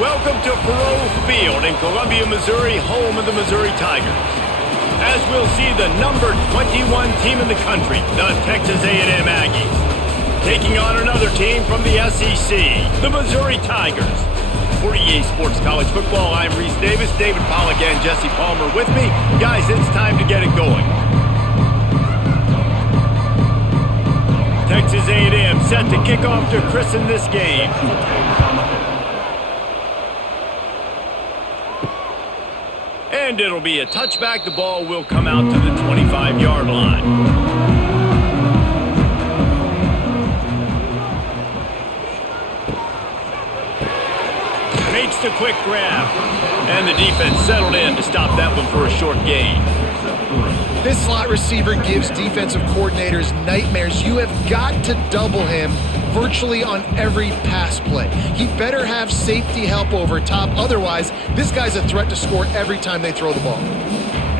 Welcome to Faurot Field in Columbia, Missouri, home of the Missouri Tigers. As we'll see the number 21 team in the country, the Texas A&M Aggies, taking on another team from the SEC, the Missouri Tigers. For EA Sports College Football, I'm Reese Davis, David Pollack and Jesse Palmer with me. Guys, it's time to get it going. Texas A&M set to kick off to christen this game. And it'll be a touchback. The ball will come out to the 25-yard line. Makes the quick grab. And the defense settled in to stop that one for a short gain. This slot receiver gives defensive coordinators nightmares. You have got to double him virtually on every pass play. He better have safety help over top. Otherwise, this guy's a threat to score every time they throw the ball.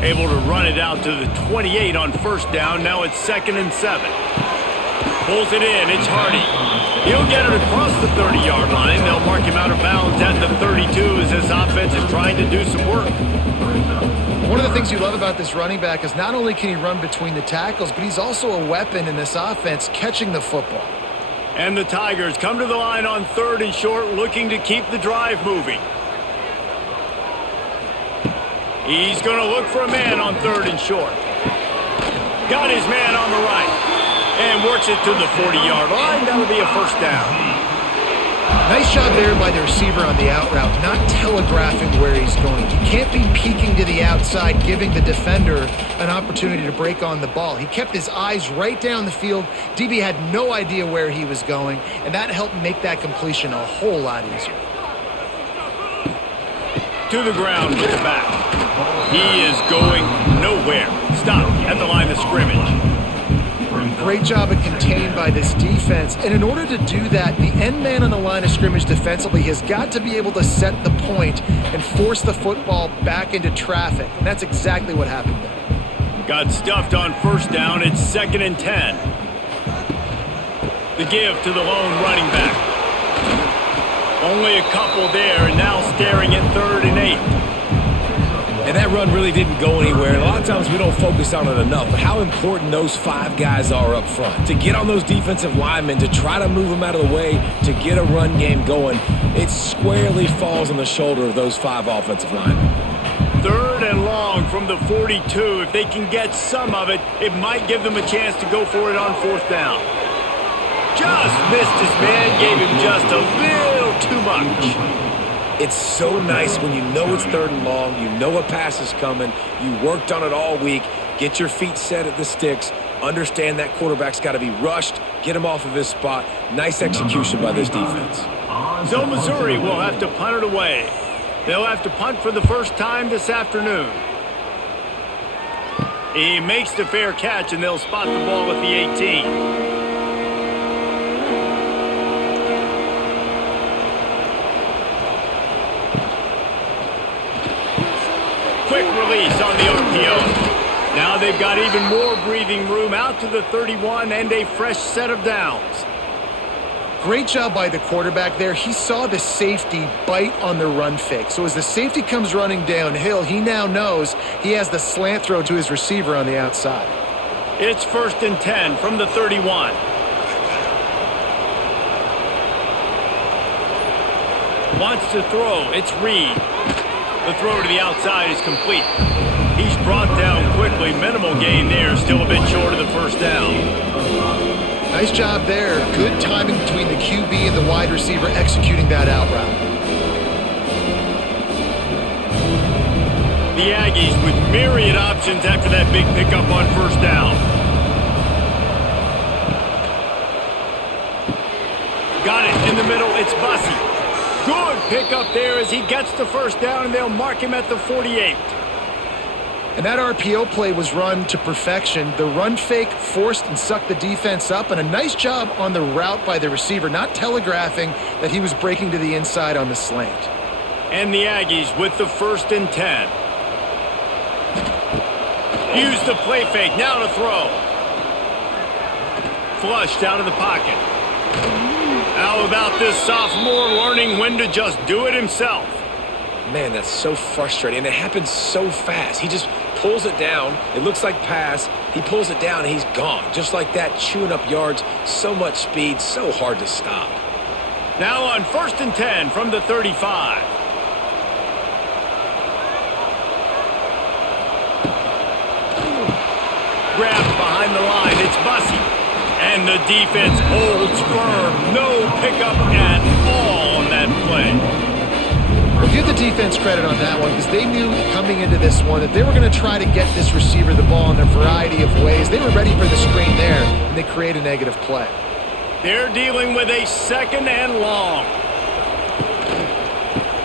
Able to run it out to the 28 on first down. Now it's 2nd and 7. Pulls it in. It's Hardy. He'll get it across the 30-yard line. They'll mark him out of bounds at the 32 as this offense is trying to do some work. One of the things you love about this running back is not only can he run between the tackles, but he's also a weapon in this offense catching the football. And the Tigers come to the line on 3rd and short, looking to keep the drive moving. He's going to look for a man on 3rd and short. Got his man on the right. And works it to the 40-yard line. That'll be a first down. Nice job there by the receiver on the out route, not telegraphing where he's going. He can't be peeking to the outside, giving the defender an opportunity to break on the ball. He kept his eyes right down the field. DB had no idea where he was going, and that helped make that completion a whole lot easier. To the ground with the back. He is going nowhere. Stop at the line of scrimmage. Great job of contained by this defense. And in order to do that, the end man on the line of scrimmage defensively has got to be able to set the point and force the football back into traffic. And that's exactly what happened there. Got stuffed on first down. It's 2nd and 10. The give to the lone running back. Only a couple there, and now staring at 3rd and 8. And that run really didn't go anywhere. And a lot of times we don't focus on it enough, but how important those 5 guys are up front. To get on those defensive linemen, to try to move them out of the way, to get a run game going, it squarely falls on the shoulder of those 5 offensive linemen. 3rd and long from the 42. If they can get some of it, it might give them a chance to go for it on 4th down. Just missed his man, gave him just a little too much. It's so nice when you know it's 3rd and long, you know a pass is coming, you worked on it all week, get your feet set at the sticks, understand that quarterback's got to be rushed, get him off of his spot. Nice execution by this defense. So Missouri will have to punt it away. They'll have to punt for the first time this afternoon. He makes the fair catch, and they'll spot the ball at the 18. Quick release on the RPO. Now they've got even more breathing room out to the 31 and a fresh set of downs. Great job by the quarterback there. He saw the safety bite on the run fake. So as the safety comes running downhill, he now knows he has the slant throw to his receiver on the outside. It's 1st and 10 from the 31. Wants to throw. It's Reed. The throw to the outside is complete. He's brought down quickly. Minimal gain there. Still a bit short of the first down. Nice job there. Good timing between the QB and the wide receiver executing that out route. The Aggies with myriad options after that big pickup on first down. Got it in the middle. It's Bussey. Good pickup there as he gets the first down, and they'll mark him at the 48. And that RPO play was run to perfection. The run fake forced and sucked the defense up, and a nice job on the route by the receiver, not telegraphing that he was breaking to the inside on the slant. And the Aggies with the 1st and 10. Use the play fake, now to throw. Flushed out of the pocket. Out How about this sophomore learning when to just do it himself? Man, that's so frustrating, and it happens so fast. He just pulls it down. It looks like pass. He pulls it down, and he's gone. Just like that, chewing up yards. So much speed, so hard to stop. Now on 1st and 10 from the 35. Grabbed behind the line. It's Bussey. And the defense holds firm. No pickup at all on that play. Well, give the defense credit on that one because they knew coming into this one that they were going to try to get this receiver the ball in a variety of ways. They were ready for the screen there, and they create a negative play. They're dealing with a 2nd and long.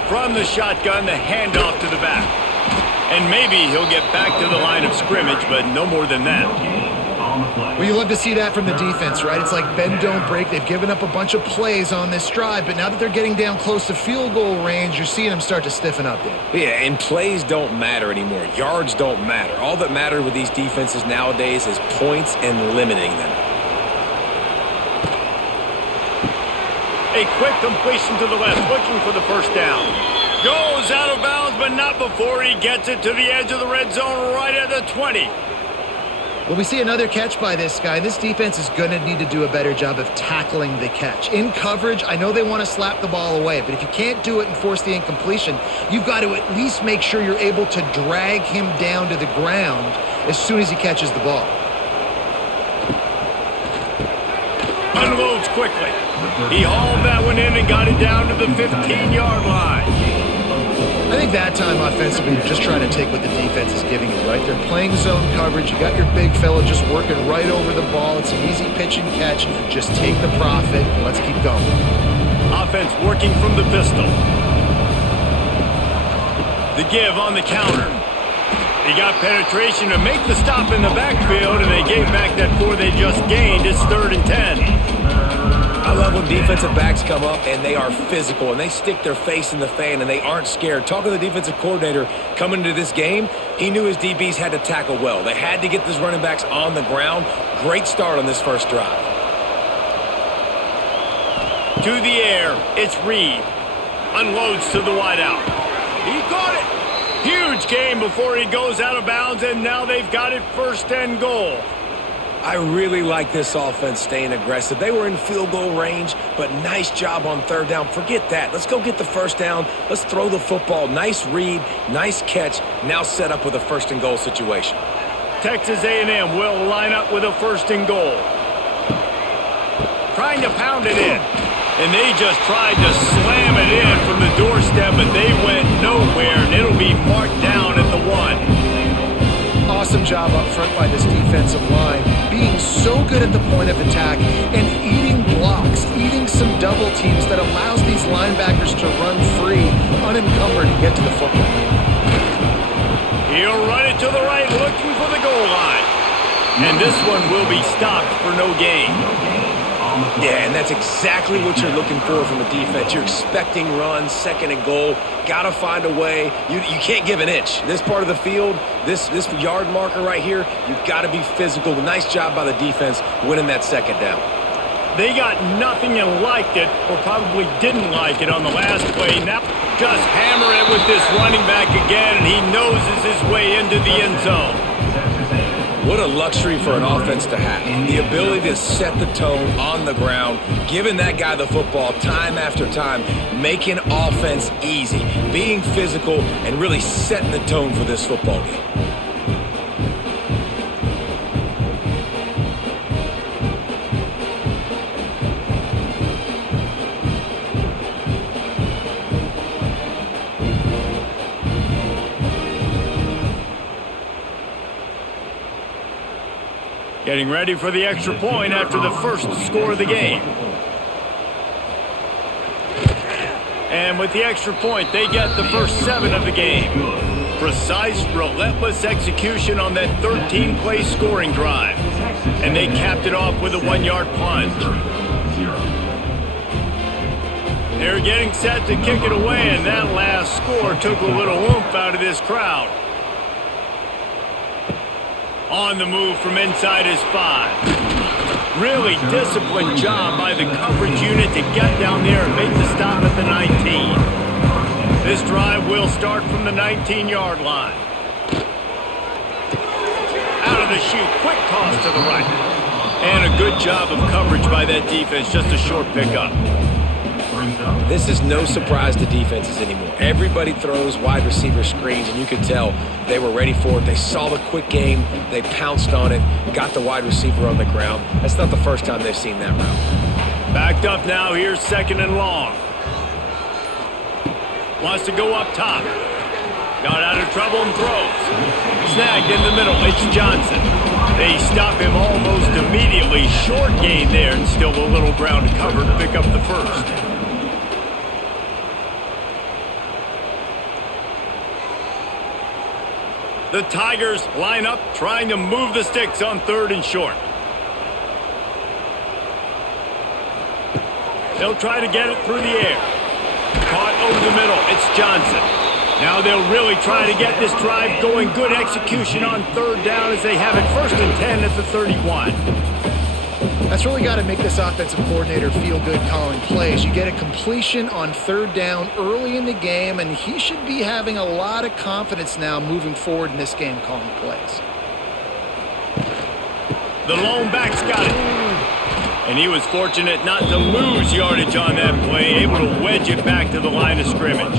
From the shotgun, the handoff to the back. And maybe he'll get back to the line of scrimmage, but no more than that. Well, you love to see that from the defense, right? It's like bend, don't break. They've given up a bunch of plays on this drive, but now that they're getting down close to field goal range, you're seeing them start to stiffen up there. Yeah, and plays don't matter anymore. Yards don't matter. All that matters with these defenses nowadays is points and limiting them. A quick completion to the left, looking for the first down. Goes out of bounds, but not before he gets it to the edge of the red zone right at the 20. Well, we see another catch by this guy. This defense is going to need to do a better job of tackling the catch. In coverage, I know they want to slap the ball away, but if you can't do it and force the incompletion, you've got to at least make sure you're able to drag him down to the ground as soon as he catches the ball. Unloads quickly. He hauled that one in and got it down to the 15-yard line. I think that time offensively, you're just trying to take what the defense is giving you, right? They're playing zone coverage. You got your big fella just working right over the ball. It's an easy pitch and catch. Just take the profit. Let's keep going. Offense working from the pistol. The give on the counter. He got penetration to make the stop in the backfield, and they gave back that 4 they just gained. It's 3rd and 10. I love when defensive backs come up and they are physical and they stick their face in the fan and they aren't scared. Talking to the defensive coordinator coming into this game, he knew his DBs had to tackle well. They had to get these running backs on the ground. Great start on this first drive. To the air, it's Reed. Unloads to the wideout. He caught it. Huge gain before he goes out of bounds, and now they've got it 1st and goal. I really like this offense staying aggressive. They were in field goal range, but nice job on 3rd down. Forget that. Let's go get the 1st down. Let's throw the football. Nice read, nice catch. Now set up with a 1st and goal situation. Texas A&M will line up with a 1st and goal. Trying to pound it in. And they just tried to slam it in from the doorstep, but they went nowhere, and it'll be marked down at the 1. Awesome job up front by this defensive line, being so good at the point of attack and eating blocks, eating some double teams that allows these linebackers to run free, unencumbered, and get to the football. He'll run it to the right, looking for the goal line. And this one will be stopped for no gain. Yeah, and that's exactly what you're looking for from a defense. You're expecting runs, 2nd and goal. Got to find a way. You can't give an inch. This part of the field, this yard marker right here, you've got to be physical. Nice job by the defense winning that 2nd down. They got nothing and liked it, or probably didn't like it on the last play. Now just hammer it with this running back again, and he noses his way into the end zone. What a luxury for an offense to have. The ability to set the tone on the ground, giving that guy the football time after time, making offense easy, being physical, and really setting the tone for this football game. Getting ready for the extra point after the first score of the game. And with the extra point, they get the first 7 of the game. Precise, relentless execution on that 13-play scoring drive. And they capped it off with a 1-yard plunge. They're getting set to kick it away, and that last score took a little oomph out of this crowd. On the move from inside his 5. Really disciplined job by the coverage unit to get down there and make the stop at the 19. This drive will start from the 19-yard line. Out of the chute, quick toss to the right. And a good job of coverage by that defense, just a short pickup. This is no surprise to defenses anymore. Everybody throws wide receiver screens, and you can tell they were ready for it. They saw the quick game. They pounced on it, got the wide receiver on the ground. That's not the first time they've seen that route. Backed up now. Here's 2nd and long. Wants to go up top. Got out of trouble and throws. Snagged in the middle. It's Johnson. They stop him almost immediately. Short gain there, and still a little ground to cover to pick up the first. The Tigers line up, trying to move the sticks on 3rd and short. They'll try to get it through the air. Caught over the middle. It's Johnson. Now they'll really try to get this drive going. Good execution on 3rd down as they have it 1st and 10 at the 31. That's really got to make this offensive coordinator feel good calling plays. You get a completion on 3rd down early in the game, and he should be having a lot of confidence now moving forward in this game calling plays. The lone back's got it. And he was fortunate not to lose yardage on that play, able to wedge it back to the line of scrimmage.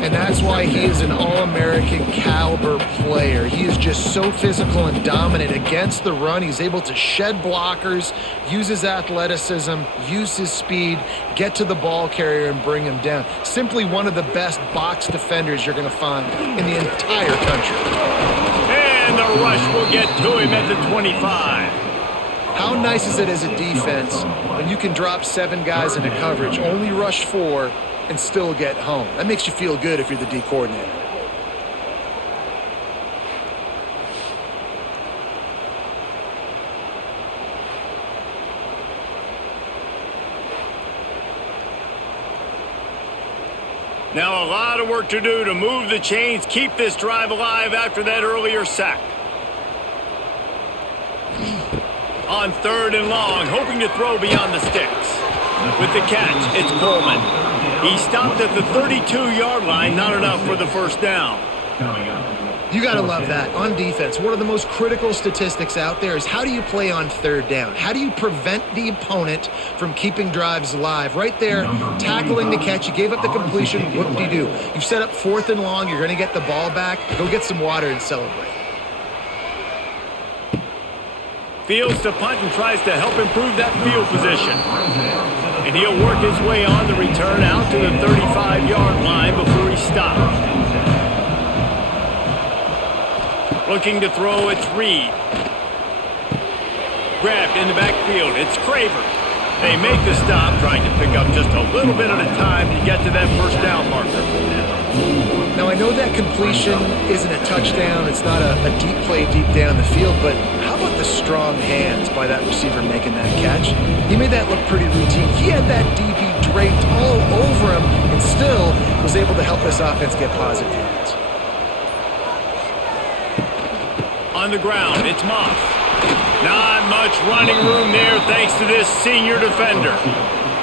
And that's why he is an All-American caliber player. He is just so physical and dominant against the run. He's able to shed blockers, use his athleticism, use his speed, get to the ball carrier and bring him down. Simply one of the best box defenders you're going to find in the entire country. And the rush will get to him at the 25. How nice is it as a defense when you can drop 7 guys into coverage, only rush 4, and still get home? That makes you feel good if you're the D coordinator. Now a lot of work to do to move the chains, keep this drive alive after that earlier sack. On 3rd and long, hoping to throw beyond the sticks. With the catch, it's Coleman. He stopped at the 32-yard line, not enough for the first down. You got to love that. On defense, one of the most critical statistics out there is how do you play on 3rd down? How do you prevent the opponent from keeping drives alive? Right there, tackling the catch. You gave up the completion. What do you do? You've set up 4th and long. You're going to get the ball back. Go get some water and celebrate. Fields to punt and tries to help improve that field position. And he'll work his way on the return out to the 35-yard line before he stopped. Looking to throw, it's Reed. Grabbed in the backfield, it's Craver. They make the stop, trying to pick up just a little bit at a time to get to that first down marker. Now, I know that completion isn't a touchdown. It's not a deep play deep down the field, but how about the strong hands by that receiver making that catch? He made that look pretty routine. He had that DB draped all over him and still was able to help this offense get positive yards. On the ground, it's Moss. Not much running room there thanks to this senior defender.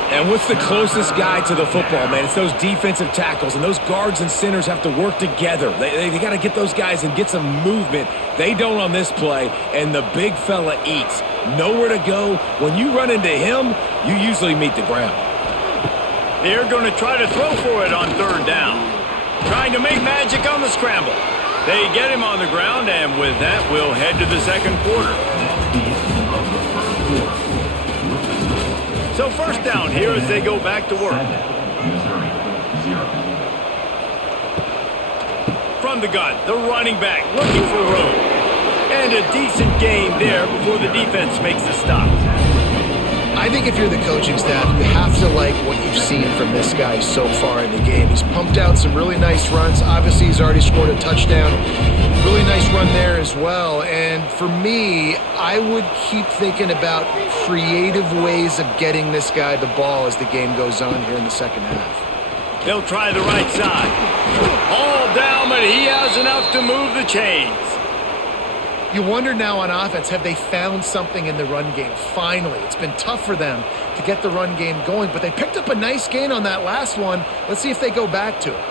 And what's the closest guy to the football, man? It's those defensive tackles, and those guards and centers have to work together. They got to get those guys and get some movement. They don't on this play, and the big fella eats. Nowhere to go. When you run into him, you usually meet the ground. They're going to try to throw for it on 3rd down. Trying to make magic on the scramble. They get him on the ground, and with that, we'll head to the 2nd quarter. So 1st down here as they go back to work. From the gun, the running back looking for room. And a decent gain there before the defense makes the stop. I think if you're the coaching staff, you have to like what you've seen from this guy so far in the game. He's pumped out some really nice runs. Obviously, he's already scored a touchdown. Really nice run there as well. And for me, I would keep thinking about creative ways of getting this guy the ball as the game goes on here in the 2nd half. They'll try the right side. All down, but he has enough to move the chains. You wonder now on offense, have they found something in the run game? Finally, it's been tough for them to get the run game going, but they picked up a nice gain on that last one. Let's see if they go back to it.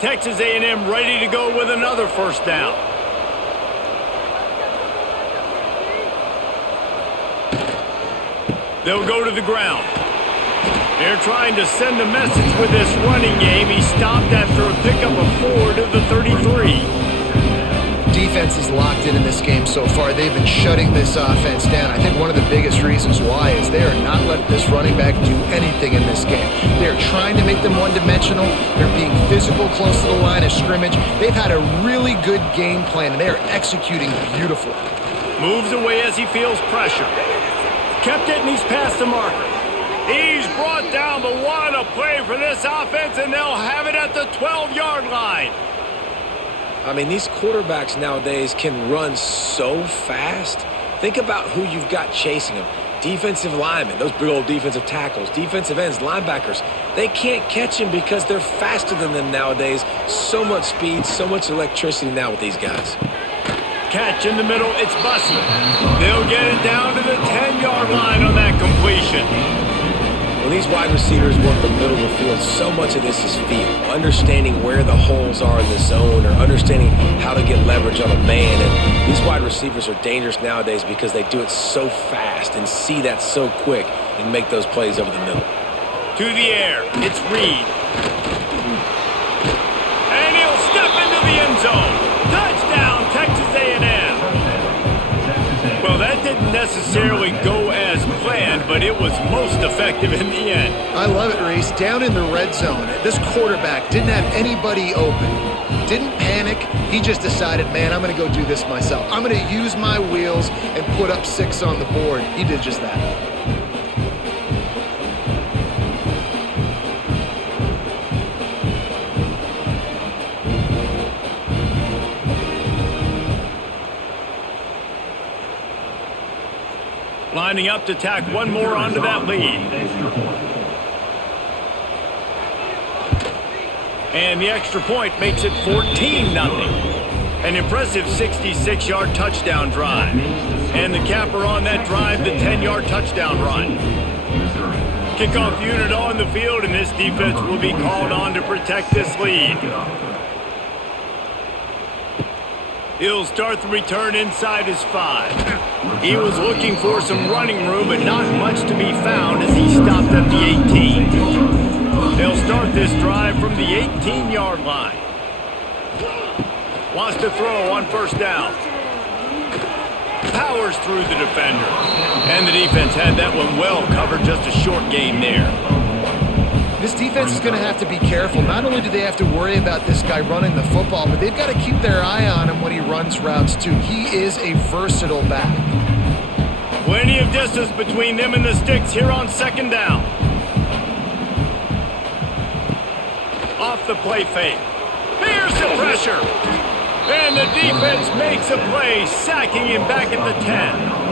Texas A&M ready to go with another first down. They'll go to the ground. They're trying to send a message with this running game. He stopped after a pickup of 4 to the 33. Defense is locked in this game so far. They've been shutting this offense down. I think one of the biggest reasons why is they are not letting this running back do anything in this game. They're trying to make them one-dimensional. They're being physical close to the line of scrimmage. They've had a really good game plan, and they are executing beautifully. Moves away as he feels pressure. Kept it, and he's past the marker. He's brought down, but what a play for this offense, and they'll have it at the 12-yard line. I mean, these quarterbacks nowadays can run so fast. Think about who you've got chasing them. Defensive linemen, those big old defensive tackles, defensive ends, linebackers. They can't catch him because they're faster than them nowadays. So much speed, so much electricity now with these guys. Catch in the middle, it's Bussey. They'll get it down to the 10-yard line on that completion. When these wide receivers work the middle of the field, so much of this is feel. Understanding where the holes are in the zone or understanding how to get leverage on a man. And these wide receivers are dangerous nowadays because they do it so fast and see that so quick and make those plays over the middle. To the air, it's Reed. And he'll step into the end zone. Touchdown, Texas A&M. Well, that didn't necessarily go as planned, but it was most effective in the end. I love it, Reese. Down in the red zone, this quarterback didn't have anybody open. Didn't panic. He just decided, man, I'm going to go do this myself. I'm going to use my wheels and put up 6 on the board. He did just that. Lining up to tack one more onto that lead. And the extra point makes it 14-0. An impressive 66-yard touchdown drive. And the capper on that drive, the 10-yard touchdown run. Kickoff unit on the field, and this defense will be called on to protect this lead. He'll start the return inside his 5. He was looking for some running room, but not much to be found as he stopped at the 18. They'll start this drive from the 18-yard line. Wants to throw on first down. Powers through the defender. And the defense had that one well covered, just a short gain there. This defense is going to have to be careful. Not only do they have to worry about this guy running the football, but they've got to keep their eye on him when he runs routes too. He is a versatile back. Plenty of distance between them and the sticks here on second down. Off the play fake. Here's the pressure. And the defense makes a play, sacking him back at the 10.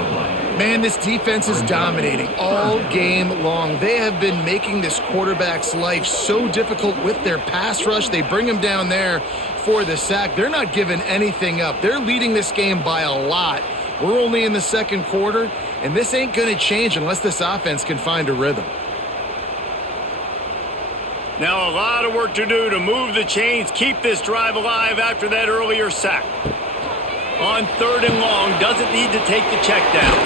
Man, this defense is dominating all game long. They have been making this quarterback's life so difficult with their pass rush. They bring him down there for the sack. They're not giving anything up. They're leading this game by a lot. We're only in the second quarter, and this ain't going to change unless this offense can find a rhythm. Now a lot of work to do to move the chains, keep this drive alive after that earlier sack. On third and long, doesn't need to take the check down.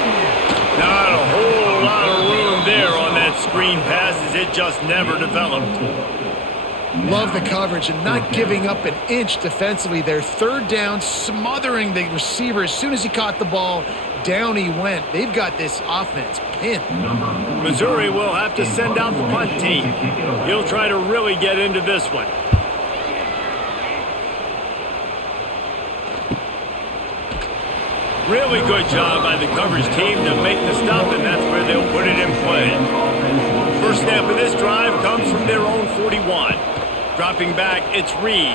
Not a whole lot of room there on that screen pass as it just never developed. Love the coverage and not giving up an inch defensively. Their third down, smothering the receiver. As soon as he caught the ball, down he went. They've got this offense pinned. Missouri will have to send out the punt team. He'll try to really get into this one. Really good job by the coverage team to make the stop, and that's where they'll put it in play. First snap of this drive comes from their own 41. Dropping back, it's Reed.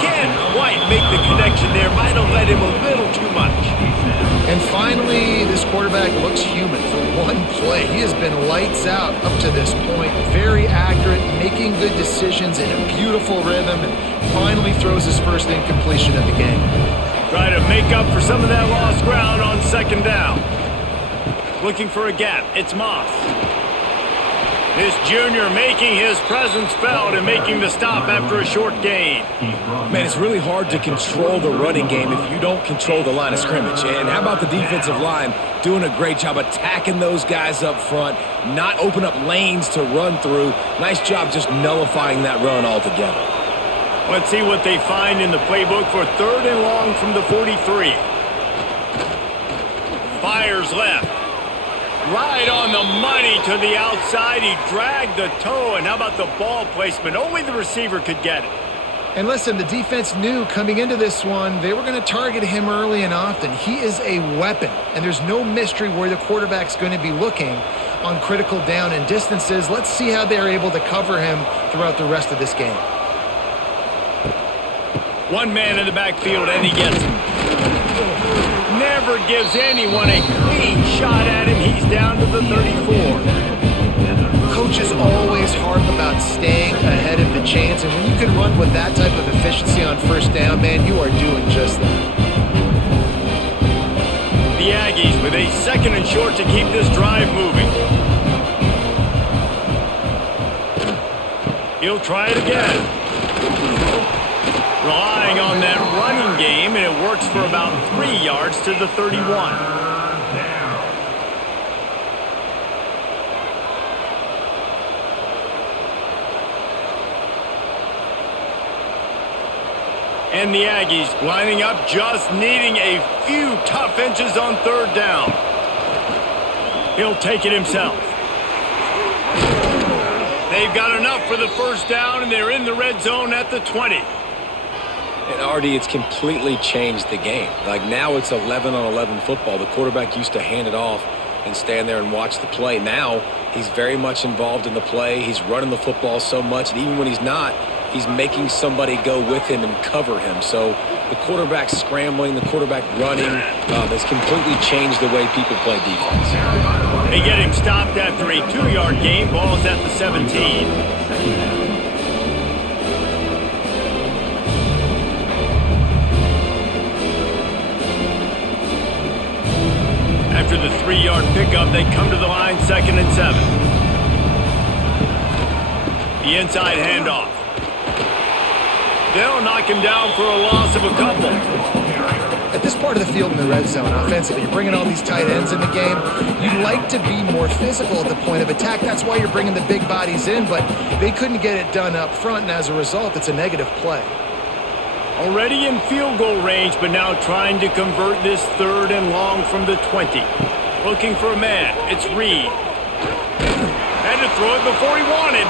Can't quite make the connection there. Might have let him a little too much. And finally, this quarterback looks human for one play. He has been lights out up to this point. Very accurate, making good decisions in a beautiful rhythm, and finally throws his first incompletion of the game. Try to make up for some of that lost ground on second down. Looking for a gap. It's Moss. This junior making his presence felt and making the stop after a short gain. Man, it's really hard to control the running game if you don't control the line of scrimmage. And how about the defensive line doing a great job attacking those guys up front, not open up lanes to run through. Nice job just nullifying that run altogether. Let's see what they find in the playbook for 3rd and long from the 43. Fires left. Right on the money to the outside. He dragged the toe, and how about the ball placement? Only the receiver could get it. And listen, the defense knew coming into this one, they were going to target him early and often. He is a weapon, and there's no mystery where the quarterback's going to be looking on critical down and distances. Let's see how they're able to cover him throughout the rest of this game. One man in the backfield, and he gets him. Never gives anyone a clean shot at him. He's down to the 34. Coaches always harp about staying ahead of the chains, and when you can run with that type of efficiency on first down, man, you are doing just that. The Aggies with a 2nd and short to keep this drive moving. He'll try it again. Relying on that running game, and it works for about 3 yards to the 31. And the Aggies lining up, just needing a few tough inches on 3rd down. He'll take it himself. They've got enough for the 1st down, and they're in the red zone at the 20. And Artie, it's completely changed the game. Like now it's 11-on-11 football. The quarterback used to hand it off and stand there and watch the play. Now he's very much involved in the play. He's running the football so much, and even when he's not, he's making somebody go with him and cover him. So the quarterback scrambling, the quarterback running has completely changed the way people play defense. They get him stopped after a 2-yard gain. Ball's at the 17. After the 3-yard pickup, they come to the line, 2nd and 7. The inside handoff. They'll knock him down for a loss of a couple. At this part of the field in the red zone, offensively, you're bringing all these tight ends in the game. You'd like to be more physical at the point of attack. That's why you're bringing the big bodies in, but they couldn't get it done up front, and as a result, it's a negative play. Already in field goal range, but now trying to convert this 3rd and long from the 20. Looking for a man. It's Reed. Had to throw it before he wanted.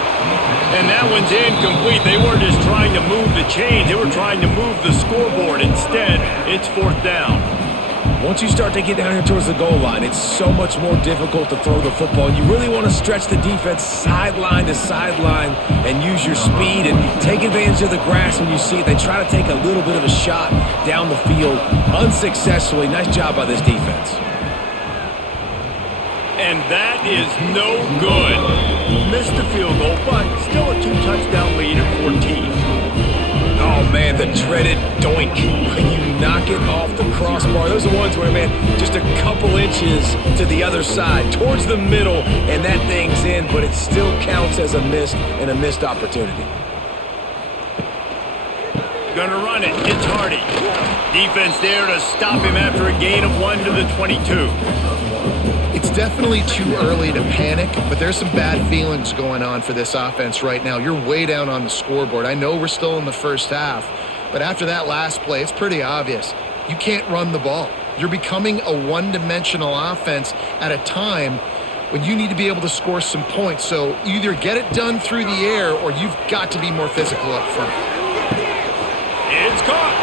And that one's incomplete. They weren't just trying to move the chains. They were trying to move the scoreboard. Instead, it's 4th down. Once you start to get down here towards the goal line, it's so much more difficult to throw the football. You really want to stretch the defense sideline to sideline and use your speed and take advantage of the grass when you see it. They try to take a little bit of a shot down the field unsuccessfully. Nice job by this defense. And that is no good. Missed the field goal, but still a 2-touchdown lead at 14. Oh, man, the dreaded doink. When you knock it off the crossbar. Those are ones where, man, just a couple inches to the other side, towards the middle, and that thing's in, but it still counts as a miss and a missed opportunity. Gonna run it. It's Hardy. Defense there to stop him after a gain of 1 to the 22. It's definitely too early to panic, but there's some bad feelings going on for this offense right now. You're way down on the scoreboard. I know we're still in the first half, but after that last play, it's pretty obvious. You can't run the ball. You're becoming a one-dimensional offense at a time when you need to be able to score some points. So either get it done through the air or you've got to be more physical up front. It's caught.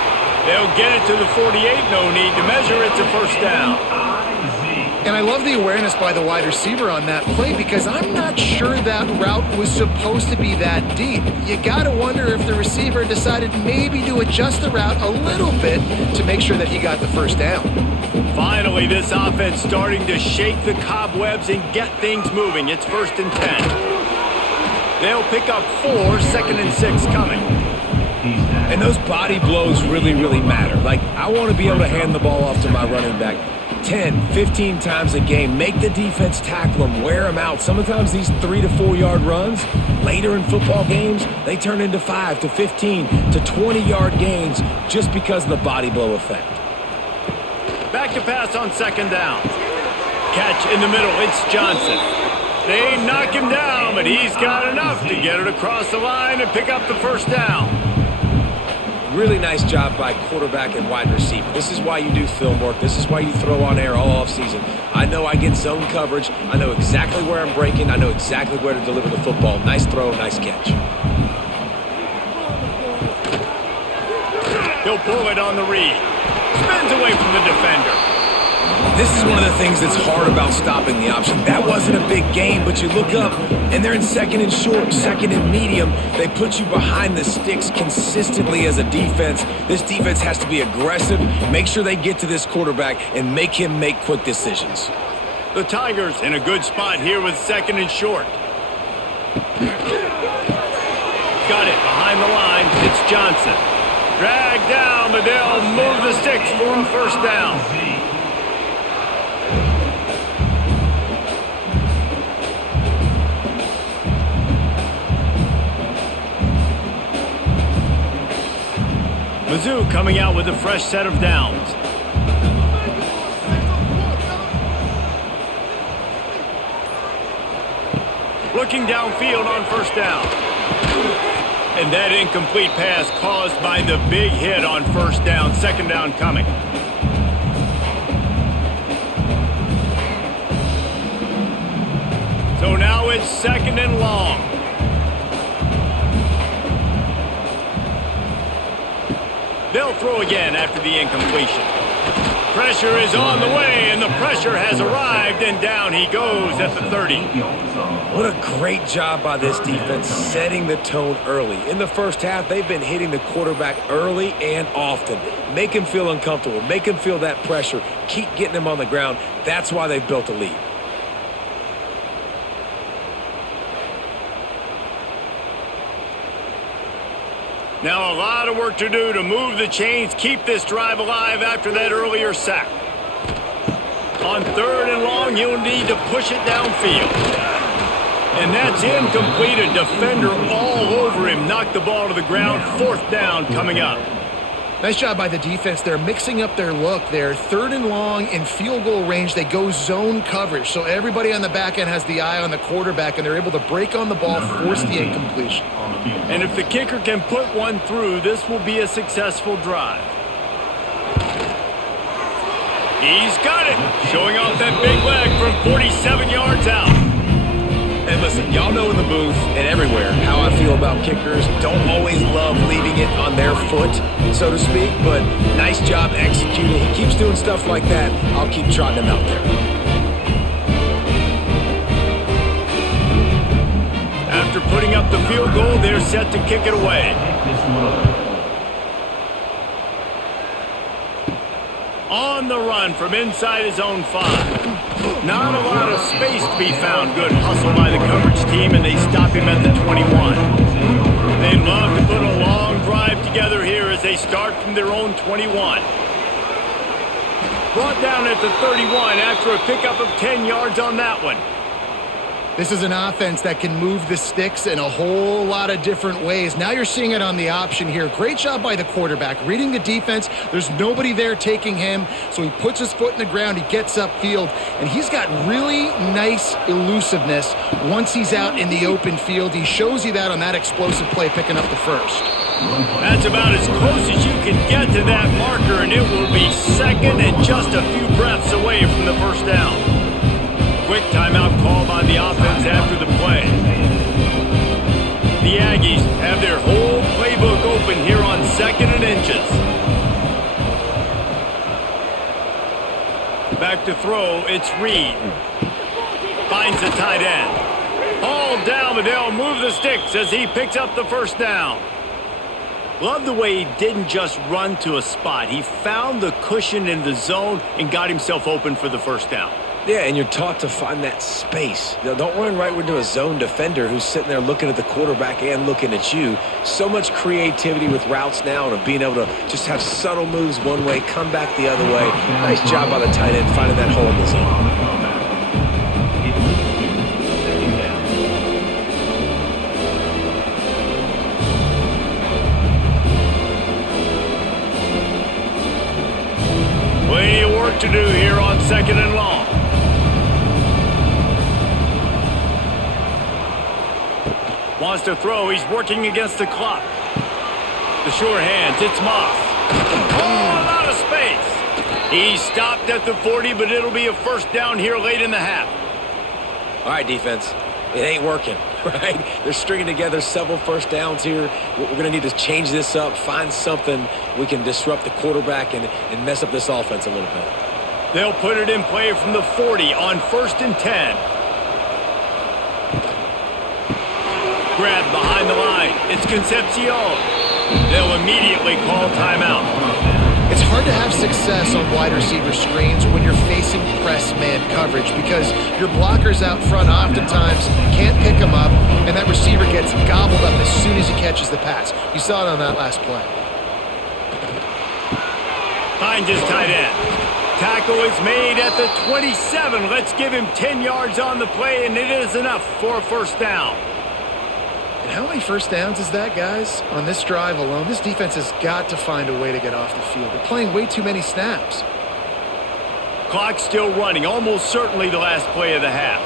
They'll get it to the 48. No need to measure. It's a 1st down. And I love the awareness by the wide receiver on that play because I'm not sure that route was supposed to be that deep. You got to wonder if the receiver decided maybe to adjust the route a little bit to make sure that he got the 1st down. Finally, this offense starting to shake the cobwebs and get things moving. It's 1st and 10. They'll pick up 4, 2nd and 6 coming. And those body blows really, really matter. Like, I want to be able to hand the ball off to my running back 10, 15 times a game. Make the defense tackle them, wear them out. Sometimes these 3 to 4 yard runs, later in football games, they turn into 5 to 15 to 20-yard gains just because of the body blow effect. Back to pass on second down. Catch in the middle, it's Johnson. They knock him down, but he's got enough to get it across the line and pick up the first down. Really nice job by quarterback and wide receiver. This is why you do film work. This is why you throw on air all offseason. I know I get zone coverage. I know exactly where I'm breaking. I know exactly where to deliver the football. Nice throw, nice catch. He'll pull it on the read. Spins away from the defender. This is one of the things that's hard about stopping the option. That wasn't a big gain, but you look up, and they're in second and short, second and medium. They put you behind the sticks consistently as a defense. This defense has to be aggressive, make sure they get to this quarterback, and make him make quick decisions. The Tigers in a good spot here with second and short. Got it behind the line. It's Johnson. Dragged down, but they'll move the sticks for a first down. Mizzou coming out with a fresh set of downs. Looking downfield on first down. And that incomplete pass caused by the big hit on first down. Second down coming. So now it's second and long. They'll throw again after the incompletion. Pressure is on the way, and the pressure has arrived, and down he goes at the 30. What a great job by this defense setting the tone early. In the first half, they've been hitting the quarterback early and often. Make him feel uncomfortable. Make him feel that pressure. Keep getting him on the ground. That's why they've built a lead. Now a lot of work to do to move the chains, keep this drive alive after that earlier sack. On third and long, you'll need to push it downfield. And that's incomplete. A defender all over him. Knocked the ball to the ground. Fourth down coming up. Nice job by the defense. They're mixing up their look there. Third and long in field goal range. They go zone coverage. So everybody on the back end has the eye on the quarterback, and they're able to break on the ball, force the incompletion. And if the kicker can put one through, this will be a successful drive. He's got it. Showing off that big leg from 47 yards out. And listen, y'all know in the booth and everywhere how I feel about kickers. Don't always love leaving it on their foot, so to speak, but nice job executing. He keeps doing stuff like that. I'll keep trotting him out there. After putting up the field goal, they're set to kick it away. On the run from inside his own 5. Not a lot of space to be found. Good hustle by the coverage team, and they stop him at the 21. They'd love to put a long drive together here as they start from their own 21. Brought down at the 31 after a pickup of 10 yards on that one. This is an offense that can move the sticks in a whole lot of different ways. Now you're seeing it on the option here. Great job by the quarterback. Reading the defense, there's nobody there taking him, so he puts his foot in the ground, he gets upfield, and he's got really nice elusiveness once he's out in the open field. He shows you that on that explosive play, picking up the first. That's about as close as you can get to that marker, and it will be second and just a few breaths away from the first down. Quick timeout called on the offense after the play. The Aggies have their whole playbook open here on second and inches. Back to throw, it's Reed. Finds the tight end. Hauled down, but they'll move the sticks as he picks up the first down. Love the way he didn't just run to a spot. He found the cushion in the zone and got himself open for the first down. Yeah, and you're taught to find that space. Don't run right into a zone defender who's sitting there looking at the quarterback and looking at you. So much creativity with routes now and being able to just have subtle moves one way, come back the other way. Nice job by the tight end finding that hole in the zone. Plenty of work to do here on 2nd and long. Wants to throw. He's working against the clock. The sure hands. It's Moss. Oh, a lot of space. He stopped at the 40, but it'll be a first down here late in the half. All right, defense. It ain't working, right? They're stringing together several first downs here. We're going to need to change this up, find something we can disrupt the quarterback and mess up this offense a little bit. They'll put it in play from the 40 on 1st and 10. Grab behind the line. It's Concepcion. They'll immediately call timeout. It's hard to have success on wide receiver screens when you're facing press man coverage because your blockers out front oftentimes can't pick them up, and that receiver gets gobbled up as soon as he catches the pass. You saw it on that last play. Finds his tight end. Tackle is made at the 27. Let's give him 10 yards on the play, and it is enough for a first down. And how many first downs is that, guys? On this drive alone, this defense has got to find a way to get off the field. They're playing way too many snaps. Clock's still running, almost certainly the last play of the half.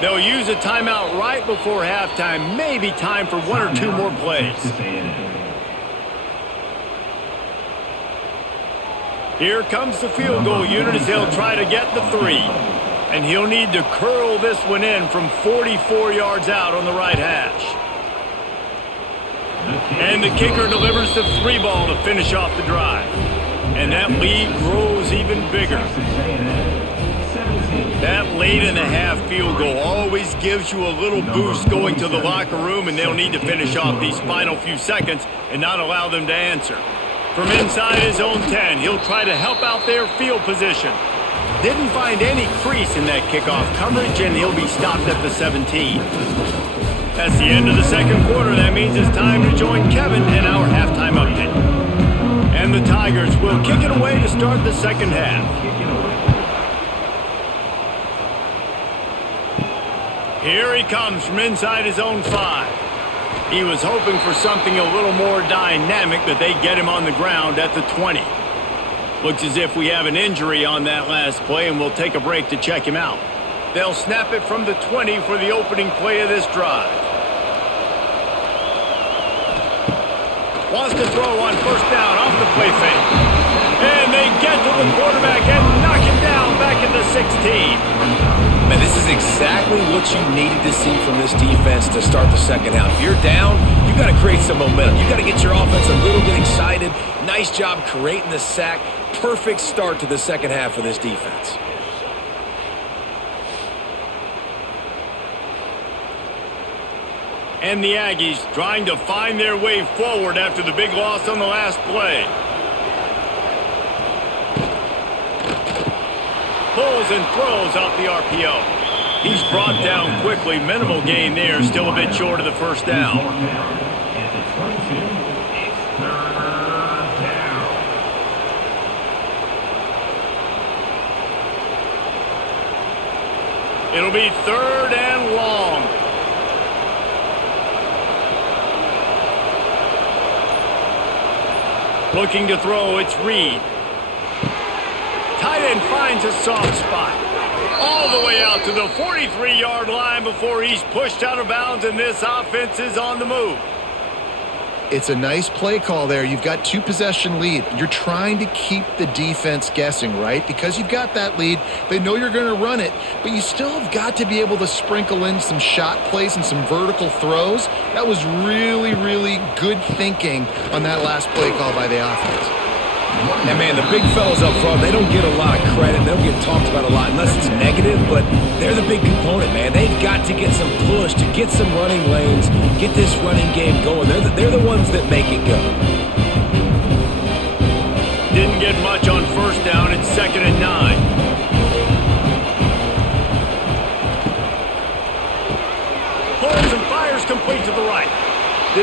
They'll use a timeout right before halftime, maybe time for one or two more plays. Here comes the field goal unit as they'll try to get the 3. And he'll need to curl this one in from 44 yards out on the right hash. And the kicker delivers the 3 ball to finish off the drive. And that lead grows even bigger. That late in the half field goal always gives you a little boost going to the locker room, and they'll need to finish off these final few seconds and not allow them to answer. From inside his own 10, he'll try to help out their field position. Didn't find any crease in that kickoff coverage, and he'll be stopped at the 17. That's the end of the second quarter. That means it's time to join Kevin in our halftime update. And the Tigers will kick it away to start the second half. Here he comes from inside his own 5. He was hoping for something a little more dynamic, but they get him on the ground at the 20. Looks as if we have an injury on that last play, and we'll take a break to check him out. They'll snap it from the 20 for the opening play of this drive. Wants to throw on first down off the play fake. And they get to the quarterback and knock him down back at the 16. Man, this is exactly what you needed to see from this defense to start the second half. If you're down, you got to create some momentum. You got to get your offense a little bit excited. Nice job creating the sack. Perfect start to the second half for this defense. And the Aggies trying to find their way forward after the big loss on the last play. Pulls and throws off the RPO. He's brought down quickly. Minimal gain there. Still a bit short of the first down. It'll be 3rd and long. Looking to throw, it's Reed. Tight end finds a soft spot. All the way out to the 43-yard line before he's pushed out of bounds, and this offense is on the move. It's a nice play call there. You've got 2-possession lead. You're trying to keep the defense guessing, right? Because you've got that lead. They know you're going to run it, but you still have got to be able to sprinkle in some shot plays and some vertical throws. That was really, really good thinking on that last play call by the offense. And, man, the big fellas up front, they don't get a lot of credit. They don't get talked about a lot unless it's negative, but they're the big component, man. They've got to get some push, to get some running lanes, get this running game going. They're the ones that make it go. Didn't get much on first down. It's 2nd and 9.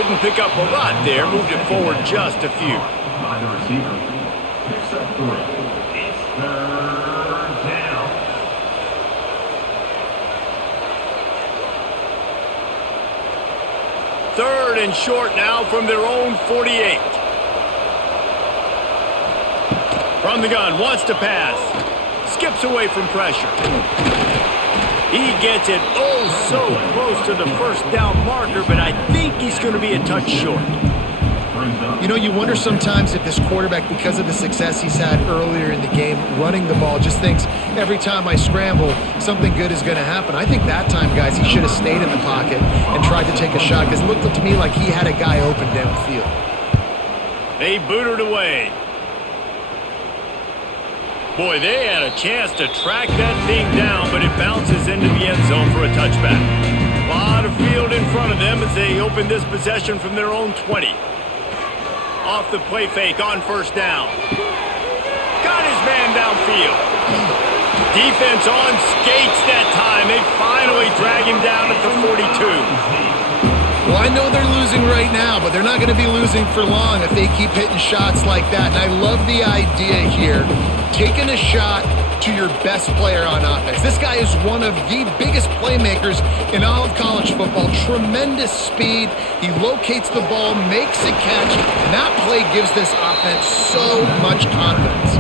Didn't pick up a lot there, moved it forward just a few. By the receiver. Picks up 3. It's 3rd down. Third and short now from their own 48. From the gun, wants to pass. Skips away from pressure. He gets it oh so close to the first down marker, but I think he's going to be a touch short. You know, you wonder sometimes if this quarterback, because of the success he's had earlier in the game, running the ball, just thinks every time I scramble, something good is going to happen. I think that time, guys, he should have stayed in the pocket and tried to take a shot, because it looked to me like he had a guy open downfield. They booted away. Boy, they had a chance to track that thing down, but it bounces into the end zone for a touchback. A lot of field in front of them as they open this possession from their own 20. Off the play fake on first down. Got his man downfield. Defense on skates that time. They finally drag him down at the 42. Well, I know they're losing right now, but they're not going to be losing for long if they keep hitting shots like that. And I love the idea here, taking a shot to your best player on offense. This guy is one of the biggest playmakers in all of college football. Tremendous speed. He locates the ball, makes a catch, and that play gives this offense so much confidence.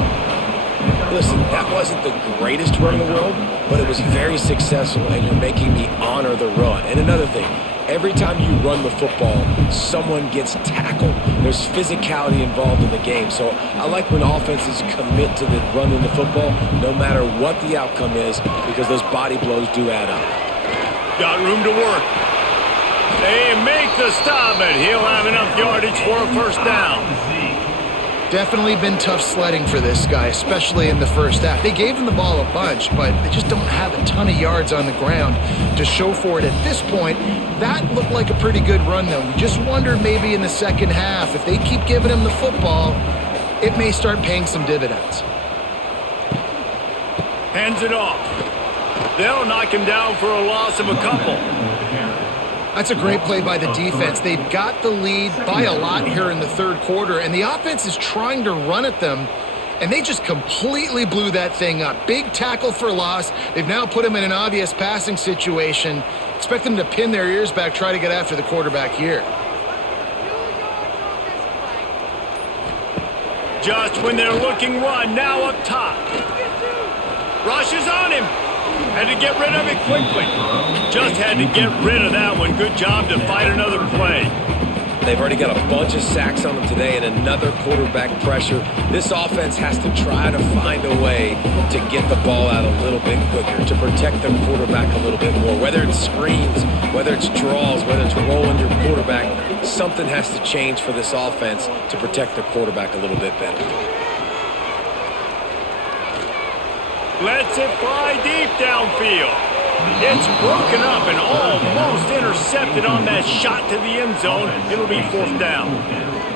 Listen, that wasn't the greatest run in the world, but it was very successful, and you're making me honor the run. And another thing, every time you run the football, someone gets tackled. There's physicality involved in the game. So I like when offenses commit to the running the football, no matter what the outcome is, because those body blows do add up. Got room to work. They make the stop, but he'll have enough yardage for a first down. Definitely been tough sledding for this guy, especially in the first half. They gave him the ball a bunch, but they just don't have a ton of yards on the ground to show for it at this point. That looked like a pretty good run, though. You just wonder maybe in the second half, if they keep giving him the football, it may start paying some dividends. Hands it off. They'll knock him down for a loss of a couple. That's a great play by the defense. They've got the lead by a lot here in the third quarter, and the offense is trying to run at them, and they just completely blew that thing up. Big tackle for loss. They've now put them in an obvious passing situation. Expect them to pin their ears back, try to get after the quarterback here. Just when they're looking run, now up top. Rushes on him. Had to get rid of it quickly. Just had to get rid of that one. Good job to fight another play. They've already got a bunch of sacks on them today and another quarterback pressure. This offense has to try to find a way to get the ball out a little bit quicker, to protect their quarterback a little bit more. Whether it's screens, whether it's draws, whether it's rolling your quarterback, something has to change for this offense to protect their quarterback a little bit better. Lets it fly deep downfield. It's broken up and almost intercepted on that shot to the end zone. It'll be fourth down.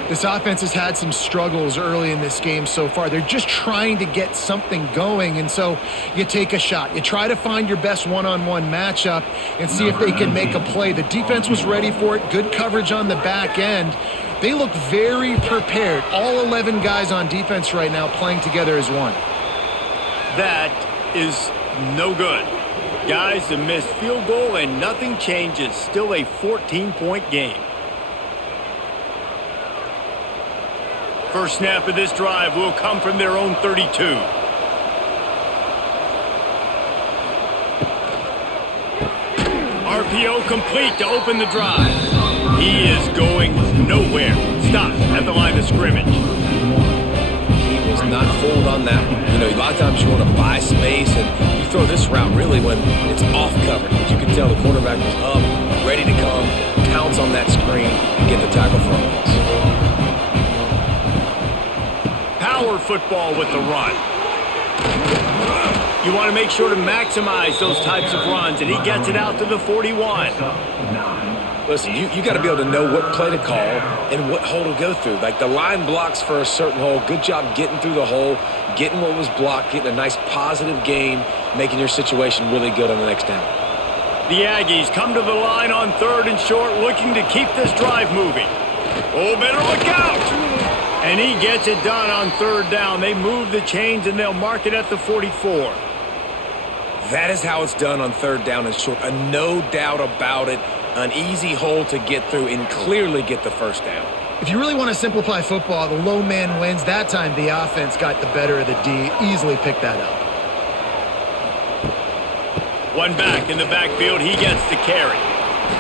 This offense has had some struggles early in this game so far. They're just trying to get something going, and so you take a shot. You try to find your best one-on-one matchup and see if they can make a play. The defense was ready for it. Good coverage on the back end. They look very prepared. All 11 guys on defense right now playing together as one. That is no good. Guys, a missed field goal and nothing changes. Still a 14-point game. First snap of this drive will come from their own 32. RPO complete to open the drive. He is going nowhere. Stop at the line of scrimmage. He was not fooled on that one. You know, a lot of times you want to buy space, and you throw this route really when it's off coverage. But you can tell the quarterback was up, ready to come, pounce on that screen, and get the tackle for a loss. Power football with the run. You want to make sure to maximize those types of runs, and he gets it out to the 41. Listen, you got to be able to know what play to call and what hole to go through. Like the line blocks for a certain hole. Good job getting through the hole, getting what was blocked, getting a nice positive gain, making your situation really good on the next down. The Aggies come to the line on 3rd and short, looking to keep this drive moving. Oh, better look out! And he gets it done on 3rd down. They move the chains, and they'll mark it at the 44. That is how it's done on 3rd down and short. No doubt about it. An easy hole to get through and clearly get the 1st down. If you really want to simplify football, the low man wins. That time, the offense got the better of the D. Easily picked that up. One back in the backfield, he gets the carry.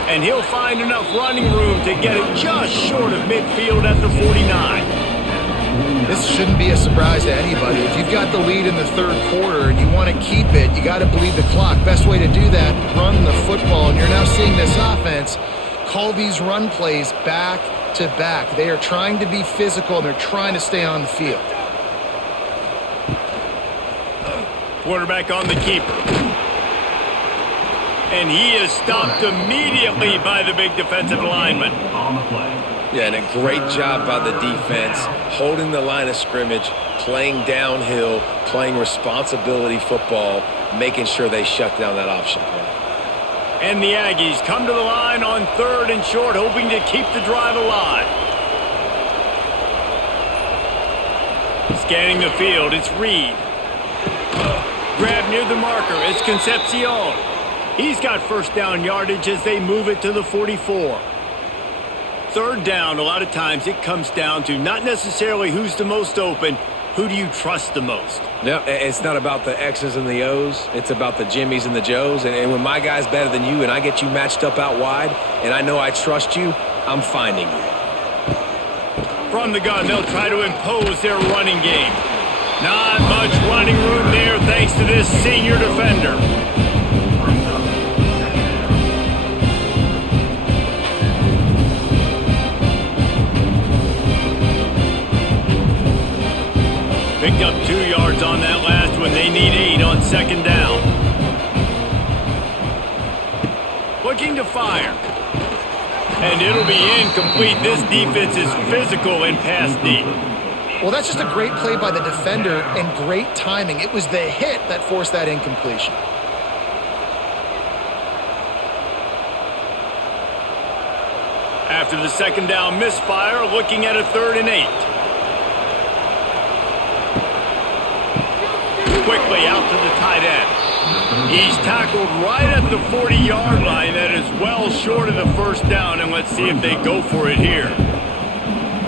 And he'll find enough running room to get it just short of midfield at the 49. This shouldn't be a surprise to anybody. If you've got the lead in the 3rd quarter and you want to keep it, you got to bleed the clock. Best way to do that, run the football. And you're now seeing this offense call these run plays back to back. They are trying to be physical, and they're trying to stay on the field. Quarterback on the keeper. And he is stopped immediately by the big defensive lineman. On the play. Yeah, and a great job by the defense, holding the line of scrimmage, playing downhill, playing responsibility football, making sure they shut down that option play. And the Aggies come to the line on 3rd and short, hoping to keep the drive alive. Scanning the field, it's Reed. Grab near the marker, it's Concepcion. He's got 1st down yardage as they move it to the 44. 3rd down, a lot of times it comes down to not necessarily who's the most open, who do you trust the most? Yeah, it's not about the X's and the O's. It's about the Jimmies and the Joes. And when my guy's better than you and I get you matched up out wide and I know I trust you, I'm finding you. From the gun, they'll try to impose their running game. Not much running room there thanks to this senior defender. Picked up 2 yards on that last one. They need 8 on 2nd down. Looking to fire. And it'll be incomplete. This defense is physical and pass deep. Well, that's just a great play by the defender and great timing. It was the hit that forced that incompletion. After the 2nd down misfire, looking at a 3rd and 8. Quickly out to the tight end. He's tackled right at the 40-yard line. That is well short of the 1st down, and let's see if they go for it here.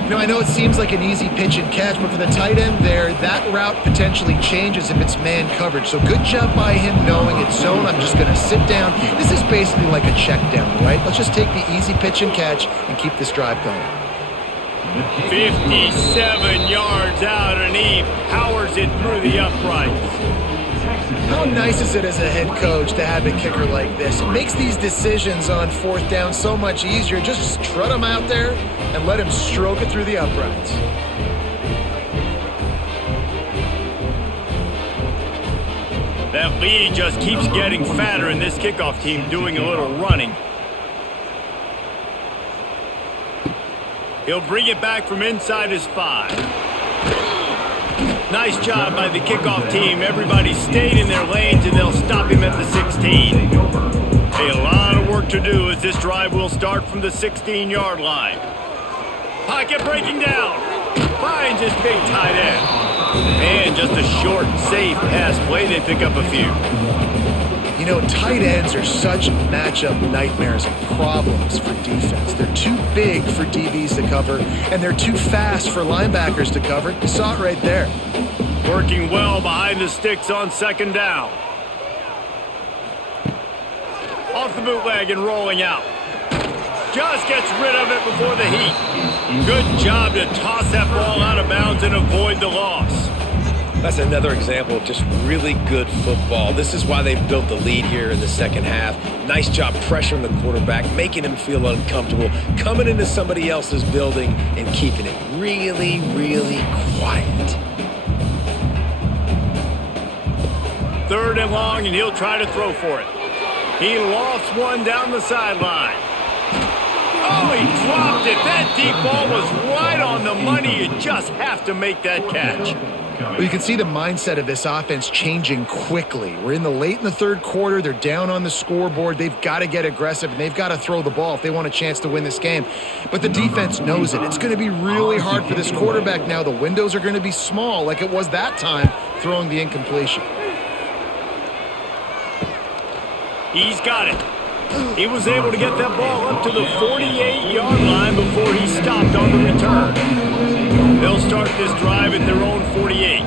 You know, I know it seems like an easy pitch and catch, but for the tight end there, that route potentially changes if it's man coverage. So good job by him knowing it's zone. I'm just going to sit down. This is basically like a check down, right? Let's just take the easy pitch and catch and keep this drive going. 57 yards out, and he powers it through the uprights. How nice is it as a head coach to have a kicker like this? It makes these decisions on 4th down so much easier. Just strut him out there and let him stroke it through the uprights. That lead just keeps getting fatter, and this kickoff team doing a little running. He'll bring it back from inside his 5. Nice job by the kickoff team. Everybody stayed in their lanes, and they'll stop him at the 16. A lot of work to do as this drive will start from the 16-yard line. Pocket breaking down. Finds his big tight end. And just a short, safe pass play. They pick up a few. You know, tight ends are such matchup nightmares and problems for defense. They're too big for DBs to cover, and they're too fast for linebackers to cover. You saw it right there. Working well behind the sticks on 2nd down. Off the bootleg and rolling out. Just gets rid of it before the heat. Good job to toss that ball out of bounds and avoid the loss. That's another example of just really good football. This is why they've built the lead here in the 2nd half. Nice job pressuring the quarterback, making him feel uncomfortable, coming into somebody else's building and keeping it really, really quiet. 3rd and long, and he'll try to throw for it. He lofts one down the sideline. Oh, he dropped it. That deep ball was right on the money. You just have to make that catch. Well, you can see the mindset of this offense changing quickly. We're late in the third quarter. They're down on the scoreboard. They've got to get aggressive, and they've got to throw the ball if they want a chance to win this game. But the defense knows it. It's going to be really hard for this quarterback now. The windows are going to be small like it was that time throwing the incompletion. He's got it. He was able to get that ball up to the 48-yard line before he stopped on the return. They'll start this drive at their own 48.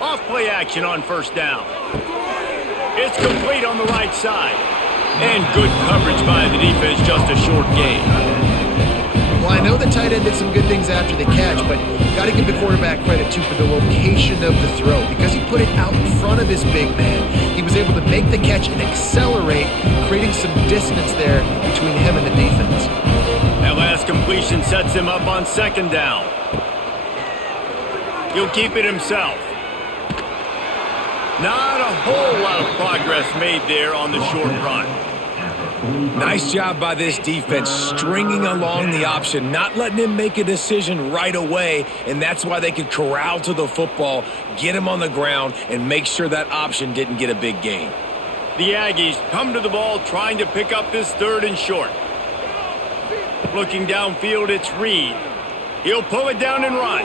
Off-play action on first down. It's complete on the right side. And good coverage by the defense, just a short gain. Well, I know the tight end did some good things after the catch, but got to give the quarterback credit, too, for the location of the throw. Because he put it out in front of his big man, he was able to make the catch and accelerate, creating some distance there between him and the defense. That last completion sets him up on second down. He'll keep it himself. Not a whole lot of progress made there on the short run. Nice job by this defense, stringing along the option, not letting him make a decision right away, and that's why they could corral to the football, get him on the ground, and make sure that option didn't get a big gain. The Aggies come to the ball trying to pick up this third and short. Looking downfield, it's Reed. He'll pull it down and run.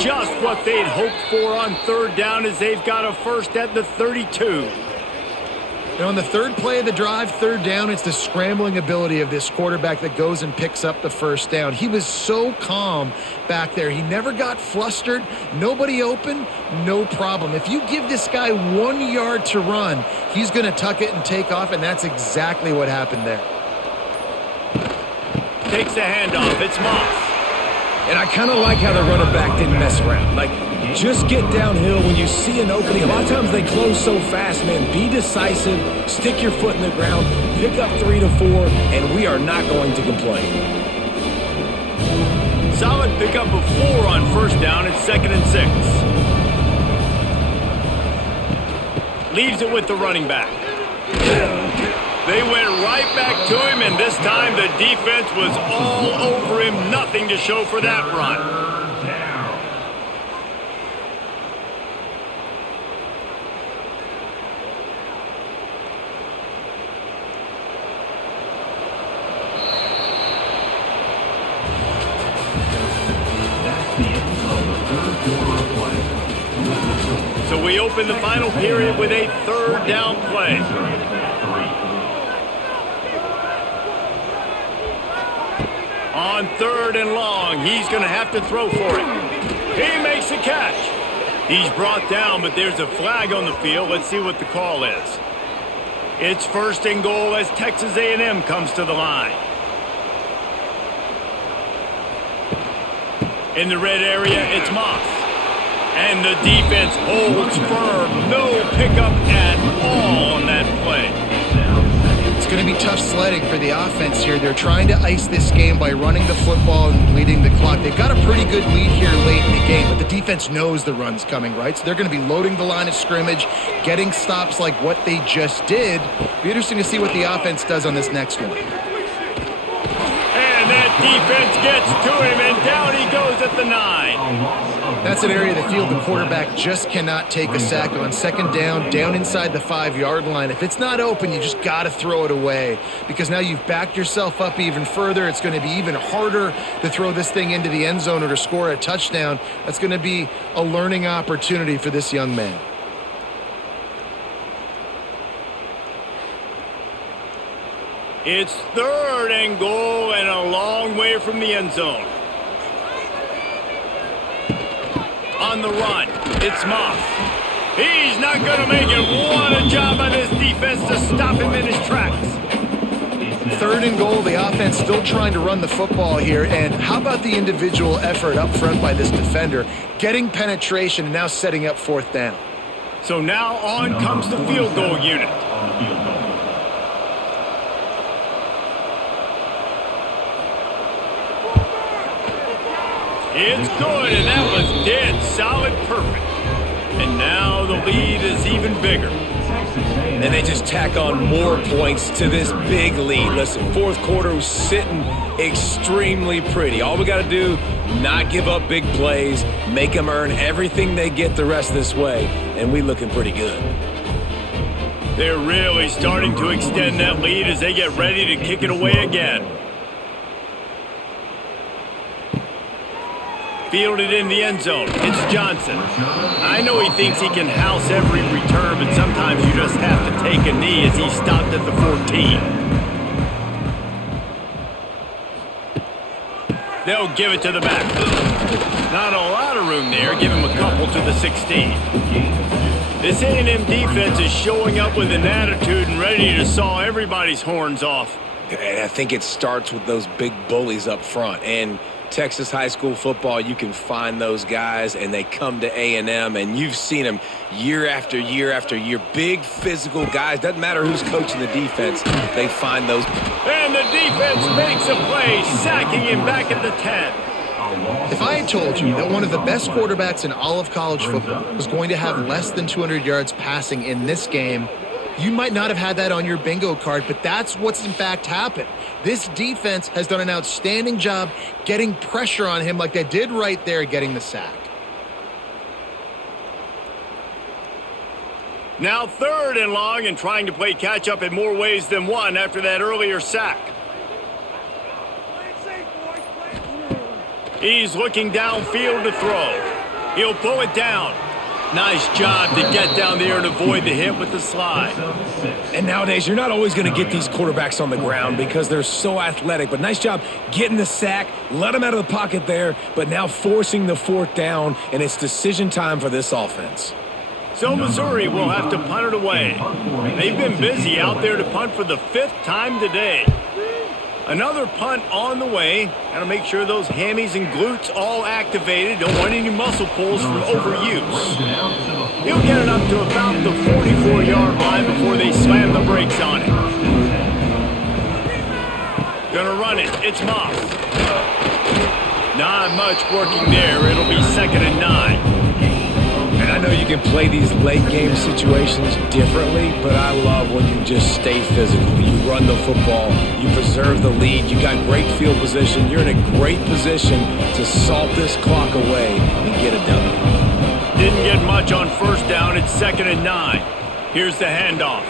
Just what they'd hoped for on third down as they've got a first at the 32. And on the third play of the drive, third down, it's the scrambling ability of this quarterback that goes and picks up the first down. He was so calm back there. He never got flustered. Nobody open, no problem. If you give this guy 1 yard to run, he's going to tuck it and take off, and that's exactly what happened there. Takes the handoff. It's Moss. And I kind of like how the running back didn't mess around. Like, just get downhill when you see an opening. A lot of times they close so fast, man. Be decisive, stick your foot in the ground, pick up 3 to 4, and we are not going to complain. Solid pickup of 4 on first down. It's 2nd and 6. Leaves it with the running back. They went right back to him, and this time the defense was all over him. Nothing to show for that run. So we open the final period with a third down play. On 3rd and long, he's going to have to throw for it. He makes the catch. He's brought down, but there's a flag on the field. Let's see what the call is. It's 1st and goal as Texas A&M comes to the line. In the red area, it's Moss. And the defense holds firm. No pickup at all on that play. It's going to be tough sledding for the offense here. They're trying to ice this game by running the football and bleeding the clock. They've got a pretty good lead here late in the game, but the defense knows the run's coming, right? So they're going to be loading the line of scrimmage, getting stops like what they just did. Be interesting to see what the offense does on this next one. And that defense gets to him, and down he goes at the 9. That's an area of the field the quarterback just cannot take a sack on. 2nd down inside the 5-yard line. If it's not open, you just got to throw it away because now you've backed yourself up even further. It's going to be even harder to throw this thing into the end zone or to score a touchdown. That's going to be a learning opportunity for this young man. It's 3rd and goal and a long way from the end zone. On the run, it's Moss. He's not going to make it. What a job by this defense to stop him in his tracks. 3rd and goal, the offense still trying to run the football here. And how about the individual effort up front by this defender? Getting penetration and now setting up 4th down. So now on comes the field goal unit. It's good, and that was dead solid perfect. And now the lead is even bigger. Texas A&M and they just tack on more points to this big lead. Listen, fourth quarter was sitting extremely pretty. All we got to do, not give up big plays, make them earn everything they get the rest of this way, and we looking pretty good. They're really starting to extend that lead as they get ready to kick it away again. Fielded in the end zone. It's Johnson. I know he thinks he can house every return, but sometimes you just have to take a knee as he stopped at the 14. They'll give it to the back. Not a lot of room there. Give him a couple to the 16. This A&M defense is showing up with an attitude and ready to saw everybody's horns off. And I think it starts with those big bullies up front. And Texas high school football, you can find those guys, and they come to A&M, and you've seen them year after year after year. Big physical guys. Doesn't matter who's coaching the defense. They find those. And the defense makes a play, sacking him back at the 10. If I had told you that one of the best quarterbacks in all of college football was going to have less than 200 yards passing in this game, you might not have had that on your bingo card, but that's what's in fact happened. This defense has done an outstanding job getting pressure on him like they did right there getting the sack. Now 3rd and long and trying to play catch-up in more ways than one after that earlier sack. He's looking downfield to throw. He'll pull it down. Nice job to get down there and avoid the hit with the slide. And nowadays, you're not always going to get these quarterbacks on the ground because they're so athletic. But nice job getting the sack, let them out of the pocket there, but now forcing the 4th down, and it's decision time for this offense. So Missouri will have to punt it away. They've been busy out there to punt for the 5th time today. Another punt on the way. Got to make sure those hammies and glutes all activated. Don't want any muscle pulls from overuse. He'll get it up to about the 44-yard line before they slam the brakes on it. Gonna run it. It's Moss. Not much working there. It'll be 2nd and 9. And I know you can play these late game situations differently, but I love when you just stay physical. You run the football, you preserve the lead, you got great field position, you're in a great position to salt this clock away and get a W. Didn't get much on 1st down, it's 2nd and 9. Here's the handoff.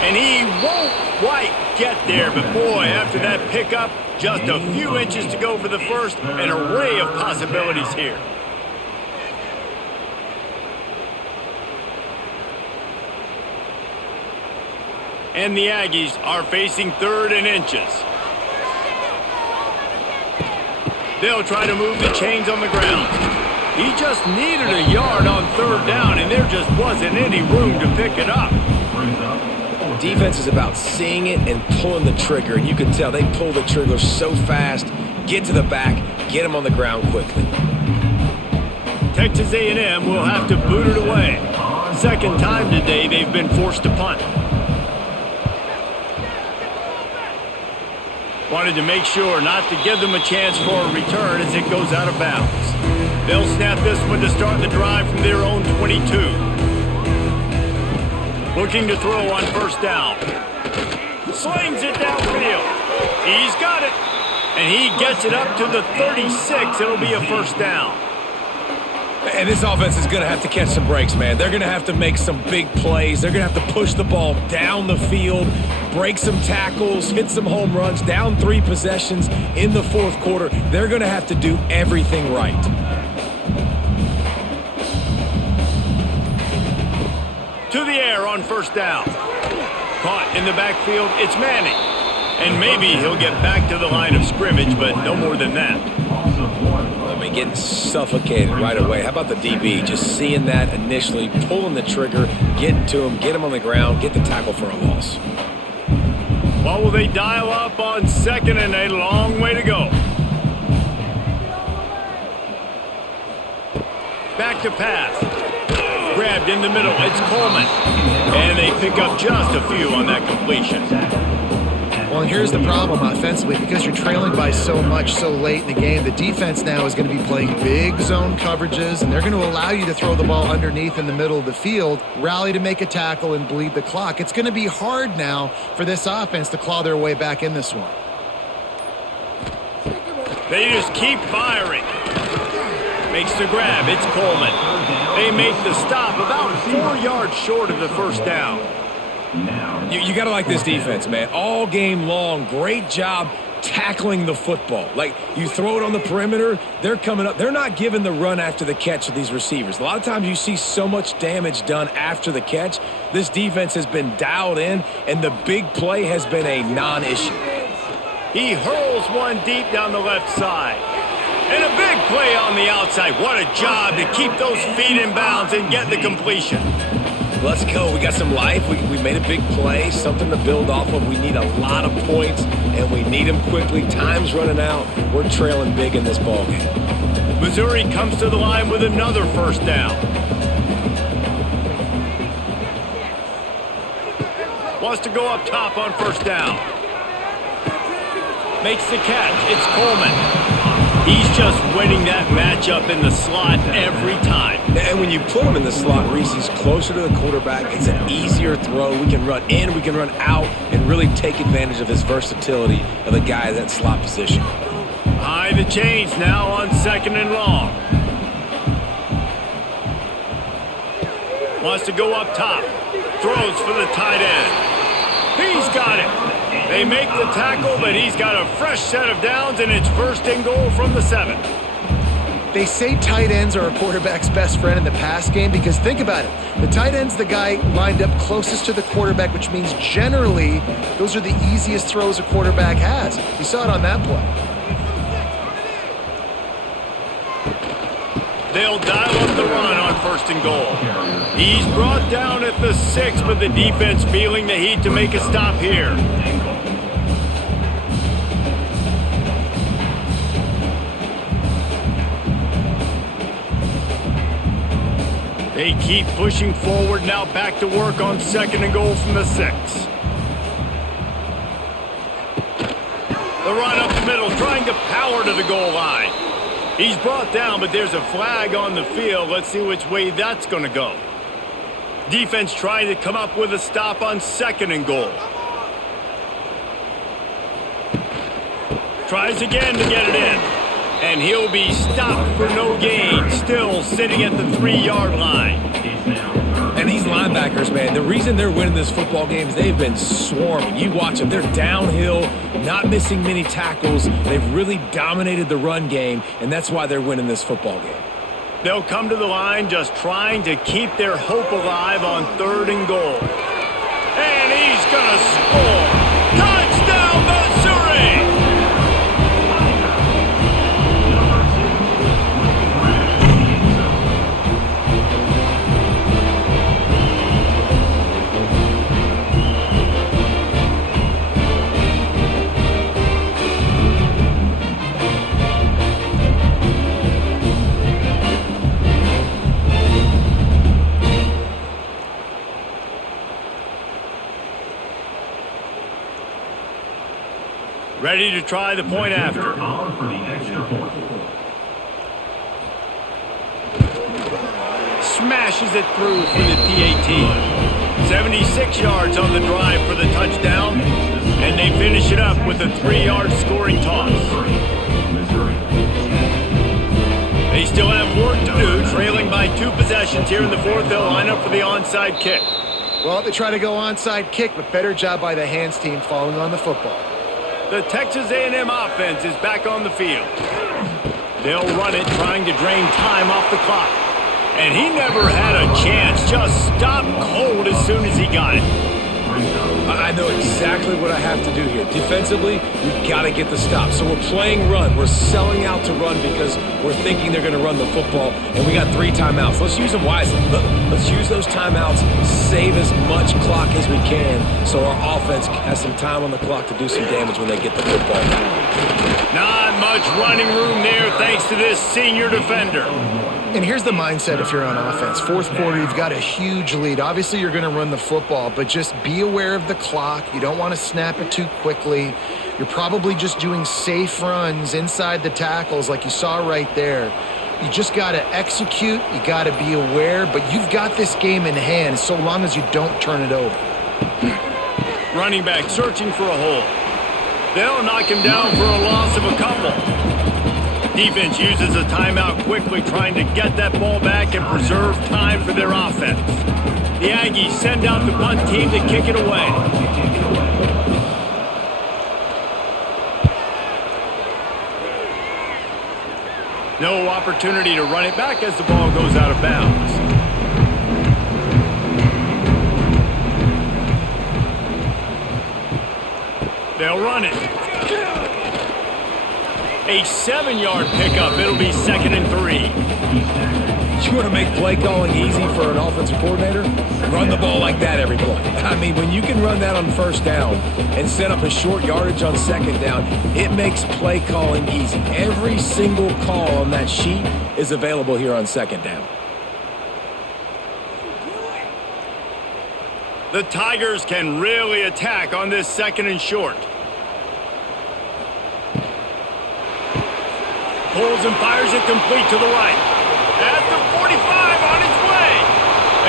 And he won't quite get there, but boy, after that pickup, just a few inches to go for the 1st, an array of possibilities here. And the Aggies are facing 3rd and inches. They'll try to move the chains on the ground. He just needed a yard on 3rd down, and there just wasn't any room to pick it up. Defense is about seeing it and pulling the trigger, and you can tell they pull the trigger so fast, get to the back, get him on the ground quickly. Texas A&M will have to boot it away. 2nd time today they've been forced to punt. Wanted to make sure not to give them a chance for a return as it goes out of bounds. They'll snap this one to start the drive from their own 22. Looking to throw on 1st down. Slings it downfield. He's got it. And he gets it up to the 36. It'll be a 1st down. And this offense is going to have to catch some breaks, man. They're going to have to make some big plays. They're going to have to push the ball down the field, break some tackles, hit some home runs, down 3 possessions in the 4th quarter. They're going to have to do everything right. To the air on 1st down. Caught in the backfield, it's Manning. And maybe he'll get back to the line of scrimmage, but no more than that. Getting suffocated right away. How about the DB? Just seeing that initially, pulling the trigger, getting to him, get him on the ground, get the tackle for a loss. Well, will they dial up on 2nd and a long way to go? Back to pass. Grabbed in the middle. It's Coleman. And they pick up just a few on that completion. Well, and here's the problem offensively. Because you're trailing by so much so late in the game, the defense now is going to be playing big zone coverages, and they're going to allow you to throw the ball underneath in the middle of the field, rally to make a tackle, and bleed the clock. It's going to be hard now for this offense to claw their way back in this one. They just keep firing. Makes the grab. It's Coleman. They make the stop about 4 yards short of the first down. You got to like this defense, man. All game long, great job tackling the football. Like, you throw it on the perimeter, they're coming up. They're not giving the run after the catch of these receivers. A lot of times you see so much damage done after the catch. This defense has been dialed in, and the big play has been a non-issue. He hurls one deep down the left side. And a big play on the outside. What a job to keep those feet in bounds and get the completion. Let's go. We got some life. We made a big play, something to build off of. We need a lot of points, and we need them quickly. Time's running out. We're trailing big in this ballgame. Missouri comes to the line with another first down. Wants to go up top on first down. Makes the catch. It's Coleman. He's just winning that matchup in the slot every time. And when you put him in the slot, Reese, he's closer to the quarterback. It's an easier throw. We can run in, we can run out, and really take advantage of his versatility of the guy in that slot position. High the chains now on second and long. Wants to go up top. Throws for the tight end. He's got it. They make the tackle, but he's got a fresh set of downs, and it's first and goal from the 7. They say tight ends are a quarterback's best friend in the pass game because think about it. The tight end's the guy lined up closest to the quarterback, which means generally those are the easiest throws a quarterback has. You saw it on that play. They'll dial up the run on first and goal. He's brought down at the 6, but the defense feeling the heat to make a stop here. They keep pushing forward, now back to work on second and goal from the 6. The run up the middle, trying to power to the goal line. He's brought down, but there's a flag on the field. Let's see which way that's going to go. Defense trying to come up with a stop on second and goal. Tries again to get it in. And he'll be stopped for no gain, still sitting at the 3-yard line. And these linebackers, man, the reason they're winning this football game is they've been swarming. You watch them. They're downhill, not missing many tackles. They've really dominated the run game, and that's why they're winning this football game. They'll come to the line just trying to keep their hope alive on third and goal. And he's going to score. Touchdown, Missouri! Ready to try the point after. Smashes it through for the PAT. 76 yards on the drive for the touchdown, and they finish it up with a 3-yard scoring toss. They still have work to do, trailing by 2 possessions here in the 4th. They'll line up for the onside kick. Well, they try to go onside kick, but better job by the hands team falling on the football. The Texas A&M offense is back on the field. They'll run it, trying to drain time off the clock. And he never had a chance, just stopped cold as soon as he got it. I know exactly what I have to do here. Defensively, we've got to get the stop. So we're playing run. We're selling out to run because we're thinking they're going to run the football, and we got 3 timeouts. Let's use them wisely. Let's use those timeouts, save as much clock as we can so our offense has some time on the clock to do some damage when they get the football back. Not much running room there thanks to this senior defender. And here's the mindset if you're on offense. Fourth quarter, you've got a huge lead. Obviously, you're going to run the football, but just be aware of the clock. You don't want to snap it too quickly. You're probably just doing safe runs inside the tackles like you saw right there. You just got to execute. You got to be aware, but you've got this game in hand so long as you don't turn it over. Running back searching for a hole. They'll knock him down for a loss of a couple. Defense uses a timeout quickly, trying to get that ball back and preserve time for their offense. The Aggies send out the punt team to kick it away. No opportunity to run it back as the ball goes out of bounds. They'll run it. A 7-yard pickup. It'll be 2nd and 3. You want to make play calling easy for an offensive coordinator? Run the ball like that every play. I mean, when you can run that on first down and set up a short yardage on second down, it makes play calling easy. Every single call on that sheet is available here on second down. The Tigers can really attack on this 2nd and short. Pulls and fires it complete to the right. At the 45 on its way.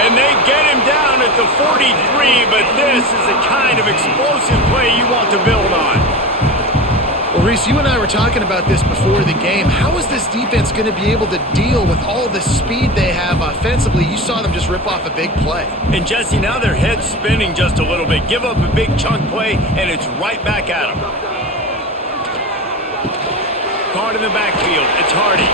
And they get him down at the 43, but this is the kind of explosive play you want to build on. Well, Reese, you and I were talking about this before the game. How is this defense going to be able to deal with all the speed they have offensively? You saw them just rip off a big play. And Jesse, now their head's spinning just a little bit. Give up a big chunk play, and it's right back at them. Caught in the backfield. It's Hardy.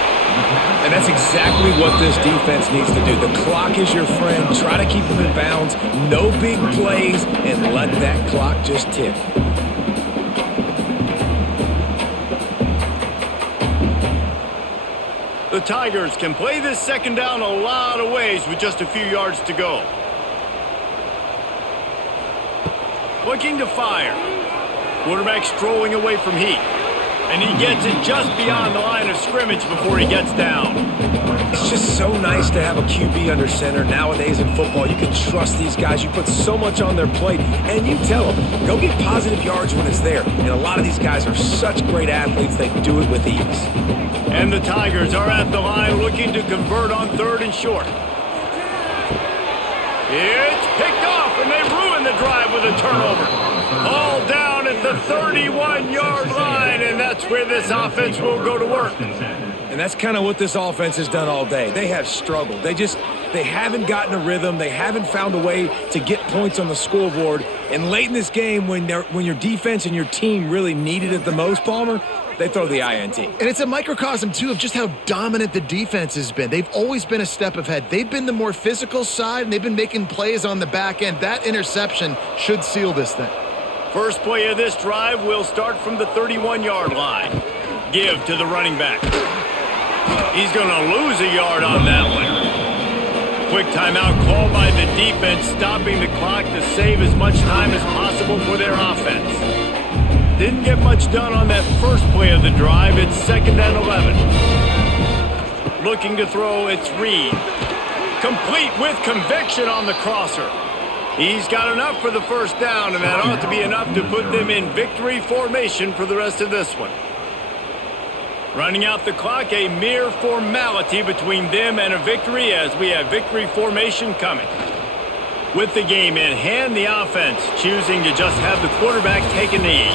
And that's exactly what this defense needs to do. The clock is your friend. Try to keep them in bounds. No big plays, and let that clock just tick. The Tigers can play this 2nd down a lot of ways with just a few yards to go. Looking to fire. Quarterback strolling away from heat. And he gets it just beyond the line of scrimmage before he gets down. It's just so nice to have a QB under center. Nowadays in football, you can trust these guys. You put so much on their plate, and you tell them, go get positive yards when it's there. And a lot of these guys are such great athletes, they do it with ease. And the Tigers are at the line looking to convert on 3rd and short. It's picked off, and they ruin the drive with a turnover. All down at the 31-yard line, and that's where this offense will go to work. And that's kind of what this offense has done all day. They have struggled. They haven't gotten a rhythm. They haven't found a way to get points on the scoreboard. And late in this game, when your defense and your team really needed it the most, Palmer, they throw the INT. And it's a microcosm, too, of just how dominant the defense has been. They've always been a step ahead. They've been the more physical side, and they've been making plays on the back end. That interception should seal this thing. First play of this drive will start from the 31-yard line. Give to the running back. He's going to lose a yard on that one. Quick timeout called by the defense, stopping the clock to save as much time as possible for their offense. Didn't get much done on that first play of the drive. It's 2nd and 11. Looking to throw, it's Reed. Complete with conviction on the crosser. He's got enough for the first down, and that ought to be enough to put them in victory formation for the rest of this one. Running out the clock, a mere formality between them and a victory as we have victory formation coming. With the game in hand, the offense choosing to just have the quarterback take a knee.